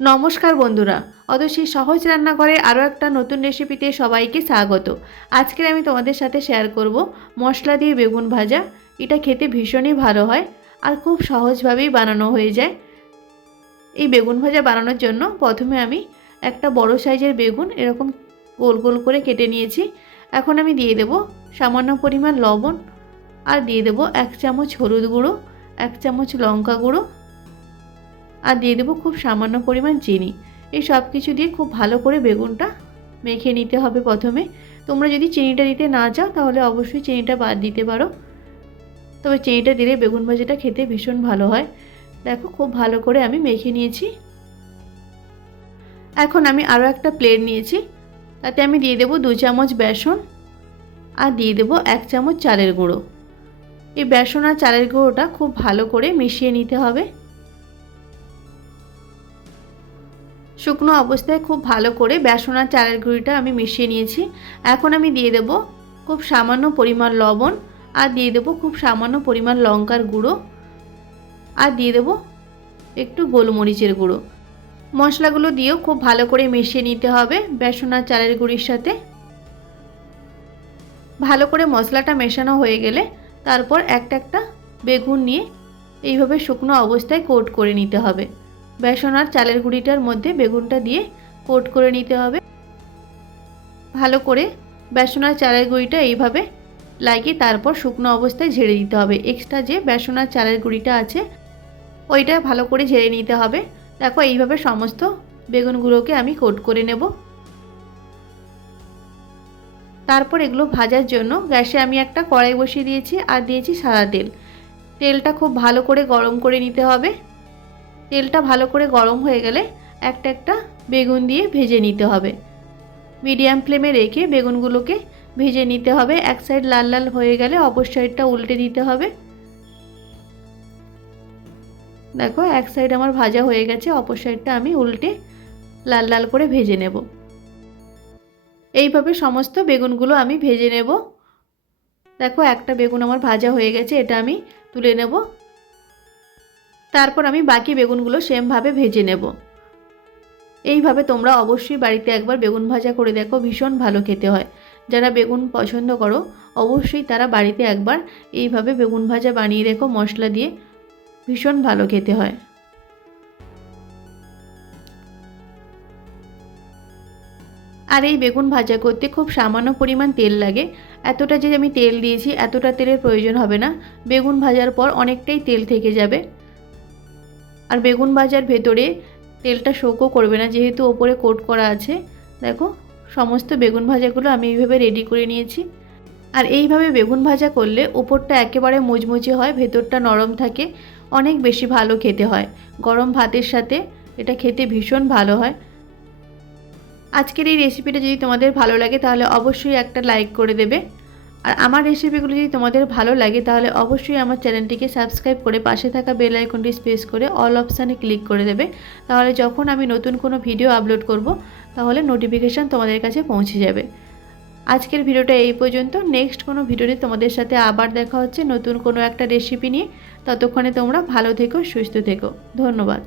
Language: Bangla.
নমস্কার বন্ধুরা, অতসী সহজ রান্নাঘরে আরও একটা নতুন রেসিপিতে সবাইকে স্বাগত। আজকের আমি তোমাদের সাথে শেয়ার করব মশলা দিয়ে বেগুন ভাজা। এটা খেতে ভীষণই ভালো হয় আর খুব সহজভাবেই বানানো হয়ে যায়। এই বেগুন ভাজা বানানোর জন্য প্রথমে আমি একটা বড় সাইজের বেগুন এরকম গোল গোল করে কেটে নিয়েছি। এখন আমি দিয়ে দেব সামান্য পরিমাণ লবণ, আর দিয়ে দেব 1 চামচ হলুদ গুঁড়ো, 1 চামচ লঙ্কা গুঁড়ো, আর দিয়ে দেবো খুব সামান্য পরিমাণ চিনি। এই সব কিছু দিয়ে খুব ভালো করে বেগুনটা মেখে নিতে হবে। প্রথমে তোমরা যদি চিনিটা দিতে না চাও তাহলে অবশ্যই চিনিটা বাদ দিতে পারো, তবে চিনিটা দিলে বেগুন ভাজাটা খেতে ভীষণ ভালো হয়। দেখো খুব ভালো করে আমি মেখে নিয়েছি। এখন আমি আরও একটা প্লেট নিয়েছি, তাতে আমি দিয়ে দেবো 2 চামচ বেসন, আর দিয়ে দেবো 1 চামচ চালের গুঁড়ো। এই বেসন আর চালের গুঁড়োটা খুব ভালো করে মিশিয়ে নিতে হবে। শুকনো অবস্থায় খুব ভালো করে বেসন আর চালের গুঁড়িটা আমি মিশিয়ে নিয়েছি। এখন আমি দিয়ে দেব খুব সামান্য পরিমাণ লবণ, আর দিয়ে দেব খুব সামান্য পরিমাণ লঙ্কার গুঁড়ো, আর দিয়ে দেব একটু গোলমরিচের গুঁড়ো। মশলাগুলো দিয়েও খুব ভালো করে মিশিয়ে নিতে হবে বেসন আর চালের গুঁড়ির সাথে। ভালো করে মশলাটা মেশানো হয়ে গেলে তারপর একটা একটা বেগুন নিয়ে এইভাবে শুকনো অবস্থায় কোট করে নিতে হবে। বেসন আর চালের গুঁড়িটার মধ্যে বেগুনটা দিয়ে কোট করে নিতে হবে। ভালো করে বেসন আর চালের গুঁড়িটা এইভাবে লাগিয়ে তারপর শুকনো অবস্থায় ঝেড়ে দিতে হবে। এক্সট্রা যে বেসন আর চালের গুঁড়িটা আছে ওইটা ভালো করে ঝেড়ে নিতে হবে। দেখো এইভাবে সমস্ত বেগুনগুলোকে আমি কোট করে নেব। তারপর এগুলো ভাজার জন্য গ্যাসে আমি একটা কড়াই বসিয়ে দিয়েছি, আর দিয়েছি সাদা তেল। তেলটা খুব ভালো করে গরম করে নিতে হবে। তেলটা ভালো করে গরম হয়ে গেলে একটা একটা বেগুন দিয়ে ভেজে নিতে হবে। মিডিয়াম ফ্লেমে রেখে বেগুনগুলোকে ভেজে নিতে হবে। এক সাইড লাল লাল হয়ে গেলে অপর সাইডটা উল্টে দিতে হবে। দেখো এক সাইড আমার ভাজা হয়ে গেছে, অপর সাইডটা আমি উল্টে লাল লাল করে ভেজে নেব। এইভাবে সমস্ত বেগুনগুলো আমি ভেজে নেব। দেখো একটা বেগুন আমার ভাজা হয়ে গেছে, এটা আমি তুলে নেব। তারপর আমি বাকি বেগুনগুলো সেমভাবে ভেজে নেব। এইভাবে তোমরা অবশ্যই বাড়িতে একবার বেগুন ভাজা করে দেখো, ভীষণ ভালো খেতে হয়। যারা বেগুন পছন্দ করো অবশ্যই তারা বাড়িতে একবার এইভাবে বেগুন ভাজা বানিয়ে দেখো মশলা দিয়ে, ভীষণ ভালো খেতে হয়। আর এই বেগুন ভাজা করতে খুব সামান্য পরিমাণ তেল লাগে। এতটা যে আমি তেল দিয়েছি এতটা তেলের প্রয়োজন হবে না। বেগুন ভাজার পর অনেকটাই তেল থেকে যাবে, আর বেগুন ভাজার ভেতরে তেলটা শোকও করবে না যেহেতু ওপরে কোট করা আছে। দেখো সমস্ত বেগুন ভাজাগুলো আমি এইভাবে রেডি করে নিয়েছি। আর এইভাবে বেগুন ভাজা করলে উপরটা একেবারে মুচমুচে হয়, ভেতরটা নরম থাকে, অনেক বেশি ভালো খেতে হয়। গরম ভাতের সাথে এটা খেতে ভীষণ ভালো হয়। আজকের এই রেসিপিটা যদি তোমাদের ভালো লাগে তাহলে অবশ্যই একটা লাইক করে দেবে। আর আমার রেসিপিগুলো যদি তোমাদের ভালো লাগে তাহলে অবশ্যই আমার চ্যানেলটিকে সাবস্ক্রাইব করে পাশে থাকা বেল আইকনটি প্রেস করে অল অপশানে ক্লিক করে দেবে। তাহলে যখন আমি নতুন কোনো ভিডিও আপলোড করব তাহলে নোটিফিকেশান তোমাদের কাছে পৌঁছে যাবে। আজকের ভিডিওটা এই পর্যন্ত। নেক্সট কোনো ভিডিওতে তোমাদের সাথে আবার দেখা হচ্ছে নতুন কোনো একটা রেসিপি নিয়ে। ততক্ষণে তোমরা ভালো থেকো, সুস্থ থেকো। ধন্যবাদ।